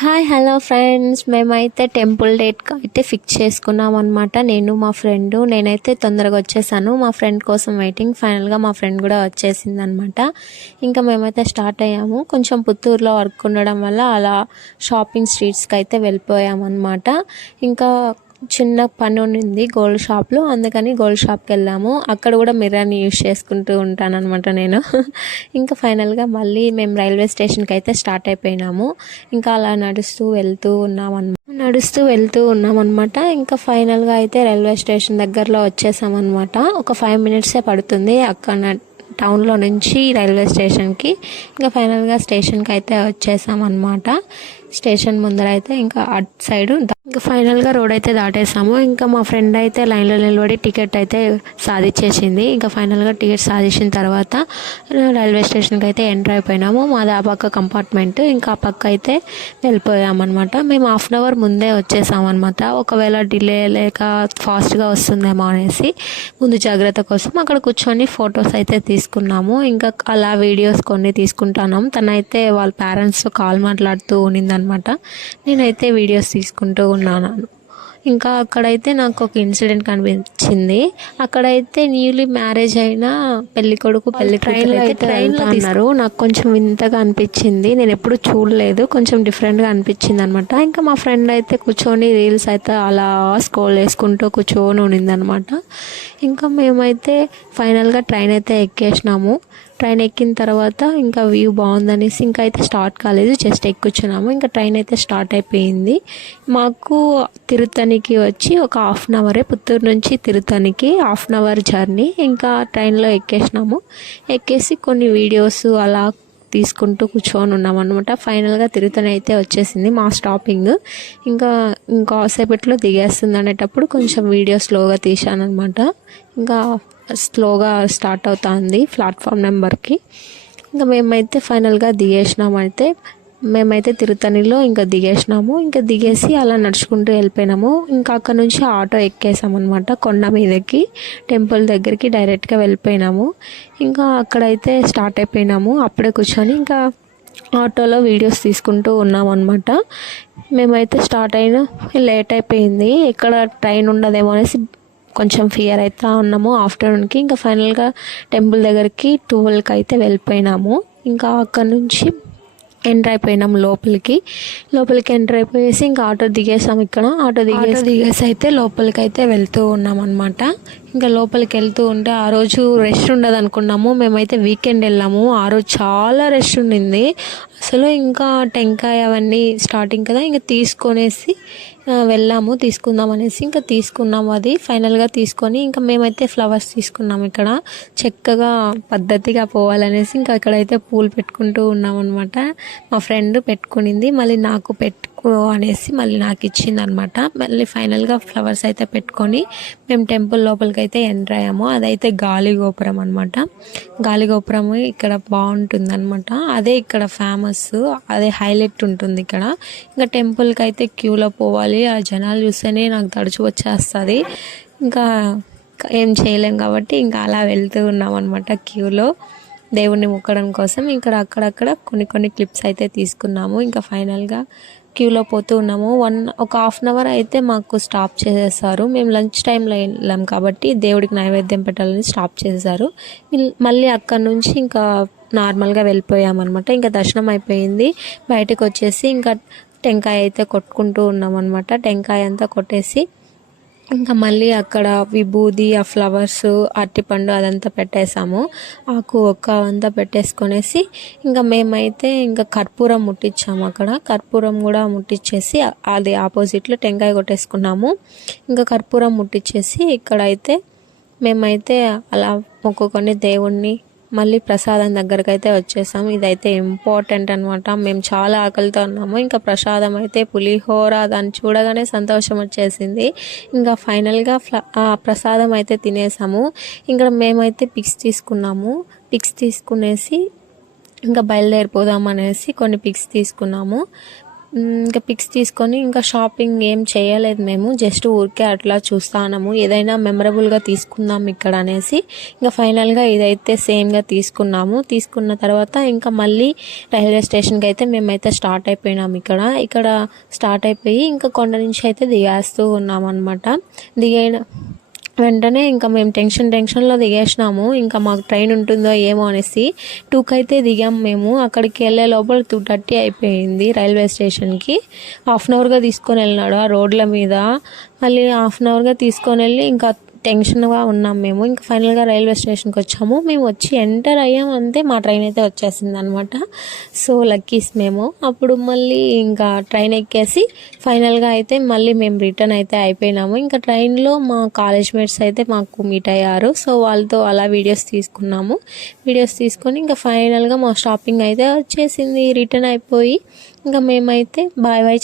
Hi hello friends, మేమైతే temple date అయితే fix చేసుకున్నాం అనమాట. నేను మా ఫ్రెండ్ నేనైతే తొందరగా వచ్చేసాను. మా ఫ్రెండ్ కోసం వెయిటింగ్. ఫైనల్గా మా ఫ్రెండ్ కూడా వచ్చేసింది అనమాట. ఇంకా మేమైతే స్టార్ట్ అయ్యాము. కొంచెం పుత్తూరులో వర్క్ ఉండడం వల్ల అలా షాపింగ్ స్ట్రీట్స్కి అయితే వెళ్ళిపోయామన్నమాట. ఇంకా చిన్న పని ఉండింది గోల్డ్ షాప్లో, అందుకని గోల్డ్ షాప్కి వెళ్ళాము. అక్కడ కూడా మిర్రర్ని యూజ్ చేసుకుంటూ ఉంటానన్నమాట నేను. ఇంకా ఫైనల్గా మళ్ళీ మేము రైల్వే స్టేషన్కి అయితే స్టార్ట్ అయిపోయినాము. ఇంకా అలా నడుస్తూ ఉన్నామన్నమాట. ఇంకా ఫైనల్గా అయితే రైల్వే స్టేషన్ దగ్గరలో వచ్చేసామన్నమాట. ఒక 5 మినిట్సే పడుతుంది అక్కడ టౌన్లో నుంచి రైల్వే స్టేషన్కి. ఇంకా ఫైనల్గా స్టేషన్కి అయితే వచ్చేసామన్నమాట. స్టేషన్ ముందర అయితే ఇంకా అటు సైడు ఇంకా ఫైనల్గా రోడ్ అయితే దాటేసాము. ఇంకా మా ఫ్రెండ్ అయితే లైన్లో నిలబడి టికెట్ అయితే సాధించేసింది. ఇంకా ఫైనల్గా టికెట్ సాధించిన తర్వాత రైల్వే స్టేషన్కి అయితే ఎంటర్ అయిపోయినాము. మాది ఆ పక్క కంపార్ట్మెంట్, ఇంకా ఆ పక్క అయితే వెళ్ళిపోయామన్నమాట. మేము 1/2 అవర్ ముందే వచ్చేసామన్నమాట. ఒకవేళ డిలే లేక ఫాస్ట్గా వస్తుందేమో అనేసి ముందు జాగ్రత్త కోసం అక్కడ కూర్చొని ఫొటోస్ అయితే తీసుకున్నాము. ఇంకా అలా వీడియోస్ కొన్ని తీసుకుంటున్నాం. తనైతే వాళ్ళ పేరెంట్స్తో కాల్ మాట్లాడుతూ ఉన్నిందనమాట. నేనైతే వీడియోస్ తీసుకుంటూ ఉన్నాను. ఇంకా అక్కడైతే నాకు ఒక ఇన్సిడెంట్ కనిపించింది. అక్కడైతే న్యూలీ మ్యారేజ్ అయిన పెళ్లి కొడుకు పెళ్లి ట్రైన్లో అన్నారు. నాకు కొంచెం వింతగా అనిపించింది. నేను ఎప్పుడు చూడలేదు, కొంచెం డిఫరెంట్గా అనిపించింది అనమాట. ఇంకా మా ఫ్రెండ్ అయితే కూర్చొని రీల్స్ అయితే అలా స్క్రోల్ వేసుకుంటూ కూర్చొని ఉన్నిందనమాట. ఇంకా మేమైతే ఫైనల్గా ట్రైన్ అయితే ఎక్కేసినాము. ట్రైన్ ఎక్కిన తర్వాత ఇంకా వ్యూ బాగుందనేసి ఇంకా అయితే స్టార్ట్ కాలేదు, జస్ట్ ఎక్కుచ్చున్నాము. ఇంకా ట్రైన్ అయితే స్టార్ట్ అయిపోయింది. మాకు తిరుత్తనికి వచ్చి ఒక 1/2 అవరే, పుత్తూరు నుంచి తిరుత్తనికి 1/2 అవర్ జర్నీ. ఇంకా ట్రైన్లో ఎక్కేసినాము. ఎక్కేసి కొన్ని వీడియోస్ అలా తీసుకుంటూ కూర్చొని ఉన్నామన్నమాట. ఫైనల్గా తిరుత్తని అయితే వచ్చేసింది మా స్టాపింగ్. ఇంకాసేపట్లో దిగేస్తుంది అనేటప్పుడు కొంచెం వీడియో స్లోగా తీశానమాట. ఇంకా స్లోగా స్టార్ట్ అవుతుంది ప్లాట్ఫామ్ నెంబర్కి. ఇంకా మేమైతే ఫైనల్గా మేమైతే తిరుత్తణిలో ఇంకా దిగేసినాము. ఇంకా దిగేసి అలా నడుచుకుంటూ వెళ్ళిపోయినాము. ఇంకా అక్కడ నుంచి ఆటో ఎక్కేసామన్నమాట. కొండ మీదకి టెంపుల్ దగ్గరికి డైరెక్ట్గా వెళ్ళిపోయినాము. ఇంకా అక్కడైతే స్టార్ట్ అయిపోయినాము. అప్పుడే కూర్చొని ఇంకా ఆటోలో వీడియోస్ తీసుకుంటూ ఉన్నామన్నమాట. మేమైతే స్టార్ట్ అయినా లేట్ అయిపోయింది, ఎక్కడ ట్రైన్ ఉండదేమో అనేసి కొంచెం ఫియర్ అవుతా ఉన్నాము ఆఫ్టర్నూన్కి. ఇంకా ఫైనల్గా టెంపుల్ దగ్గరికి 12కి అయితే వెళ్ళిపోయినాము. ఇంకా అక్కడ నుంచి ఎంటర్ అయిపోయినాం లోపలికి ఎంటర్ అయిపోయేసి ఇంకా ఆటో దిగేసాం. ఇక్కడ ఆటో దిగేసి అయితే లోపలికి అయితే వెళ్తూ ఉన్నాం అనమాట. ఇంకా లోపలికి వెళ్తూ ఉంటే ఆ రోజు రష్ ఉండదు అనుకున్నాము. మేమైతే వీకెండ్ వెళ్ళాము. ఆ రోజు చాలా రష్ ఉండింది అసలు. ఇంకా టెంకాయ అవన్నీ స్టార్టింగ్ కదా, ఇంకా తీసుకుందాం అనేసి ఇంకా తీసుకున్నాము. అది ఫైనల్గా తీసుకొని ఇంకా మేమైతే ఫ్లవర్స్ తీసుకున్నాము. ఇక్కడ చక్కగా పద్ధతిగా పోవాలనేసి ఇంకా ఇక్కడైతే పూలు పెట్టుకుంటూ ఉన్నాం అనమాట. మా ఫ్రెండ్ పెట్టుకునింది, మళ్ళీ నాకు అనేసి మళ్ళీ నాకు ఇచ్చింది అనమాట. మళ్ళీ ఫైనల్గా ఫ్లవర్స్ అయితే పెట్టుకొని మేము టెంపుల్ లోపలికి అయితే ఎంటర్ అయ్యాము. అదైతే గాలి గోపురం అనమాట. గాలి గోపురం ఇక్కడ బాగుంటుంది అనమాట. అదే ఇక్కడ ఫేమస్, అదే హైలైట్ ఉంటుంది ఇక్కడ. ఇంకా టెంపుల్కి అయితే క్యూలో పోవాలి. ఆ జనాలు చూస్తేనే నాకు తడుచు వచ్చేస్తుంది. ఇంకా ఏం చేయలేం కాబట్టి ఇంకా అలా వెళ్తూ ఉన్నాం అనమాట క్యూలో దేవుణ్ణి మొక్కడం కోసం. ఇక్కడ అక్కడక్కడ కొన్ని క్లిప్స్ అయితే తీసుకున్నాము. ఇంకా ఫైనల్గా క్యూలో పోతూ ఉన్నాము. ఒక 1/2 అవర్ అయితే మాకు స్టాప్ చేసేసారు. మేము లంచ్ టైంలో వెళ్ళాం కాబట్టి దేవుడికి నైవేద్యం పెట్టాలని స్టాప్ చేసేసారు. మళ్ళీ అక్కడ నుంచి ఇంకా నార్మల్గా వెళ్ళిపోయామన్నమాట. ఇంకా దర్శనం అయిపోయింది. బయటకు వచ్చేసి ఇంకా టెంకాయ అయితే కొట్టుకుంటూ ఉన్నాం అనమాట. టెంకాయ అంతా కొట్టేసి ఇంకా మళ్ళీ అక్కడ విభూది, ఆ ఫ్లవర్స్, అరటిపండు అదంతా పెట్టేసాము. ఆకు ఒక్క అంతా పెట్టేసుకొనేసి ఇంకా మేమైతే ఇంకా కర్పూరం ముట్టించాము. అక్కడ కర్పూరం కూడా ముట్టించేసి అది ఆపోజిట్లో టెంకాయ కొట్టేసుకున్నాము. ఇంకా కర్పూరం ముట్టించేసి ఇక్కడైతే మేమైతే అలా మొక్కుకొని దేవుణ్ణి మళ్ళీ ప్రసాదం దగ్గరకు అయితే వచ్చేసాము. ఇదైతే ఇంపార్టెంట్ అనమాట. మేము చాలా ఆకలితో ఉన్నాము. ఇంకా ప్రసాదం అయితే పులిహోర, దాన్ని చూడగానే సంతోషం వచ్చేసింది. ఇంకా ఫైనల్గా ప్రసాదం అయితే తినేసాము. ఇంకా మేమైతే పిక్స్ తీసుకునేసి ఇంకా బయలుదేరిపోదాం అనేసి కొన్ని పిక్స్ తీసుకున్నాము. ఇంకా పిక్స్ తీసుకొని ఇంకా షాపింగ్ ఏం చేయలేదు మేము, జస్ట్ ఊరికే అట్లా చూస్తాము ఏదైనా మెమరబుల్గా తీసుకుందాం ఇక్కడ అనేసి. ఇంకా ఫైనల్గా ఇదైతే సేమ్గా తీసుకున్న తర్వాత ఇంకా మళ్ళీ రైల్వే స్టేషన్కి అయితే మేమైతే స్టార్ట్ అయిపోయినాం. ఇక్కడ స్టార్ట్ అయిపోయి ఇంకా కొండ నుంచి అయితే దిగేస్తూ ఉన్నాం అనమాట. వెంటనే ఇంకా మేము టెన్షన్లో దిగేసినాము. ఇంకా మాకు ట్రైన్ ఉంటుందో ఏమో అనేసి 2కి అయితే దిగాం మేము. అక్కడికి వెళ్ళే లోపల 2:30 అయిపోయింది. రైల్వే స్టేషన్కి హాఫ్ అన్ అవర్గా తీసుకొని వెళ్ళినాడు ఆ రోడ్ల మీద. మళ్ళీ హాఫ్ అన్ అవర్గా తీసుకొని వెళ్ళి ఇంకా టెన్షన్గా ఉన్నాం మేము. ఇంకా ఫైనల్గా రైల్వే స్టేషన్కి వచ్చాము. మేము వచ్చి ఎంటర్ అయ్యాము అంతే మా ట్రైన్ అయితే వచ్చేసింది అనమాట. సో లక్కీస్ మేము. అప్పుడు మళ్ళీ ఇంకా ట్రైన్ ఎక్కేసి ఫైనల్గా అయితే మళ్ళీ మేము రిటర్న్ అయితే అయిపోయినాము. ఇంకా ట్రైన్లో మా కాలేజ్ మేట్స్ అయితే మాకు మీట్ అయ్యారు. సో వాళ్ళతో అలా వీడియోస్ తీసుకొని ఇంకా ఫైనల్గా మా షాపింగ్ అయితే వచ్చేసింది. రిటర్న్ అయిపోయి ఇంకా మేమైతే బాయ్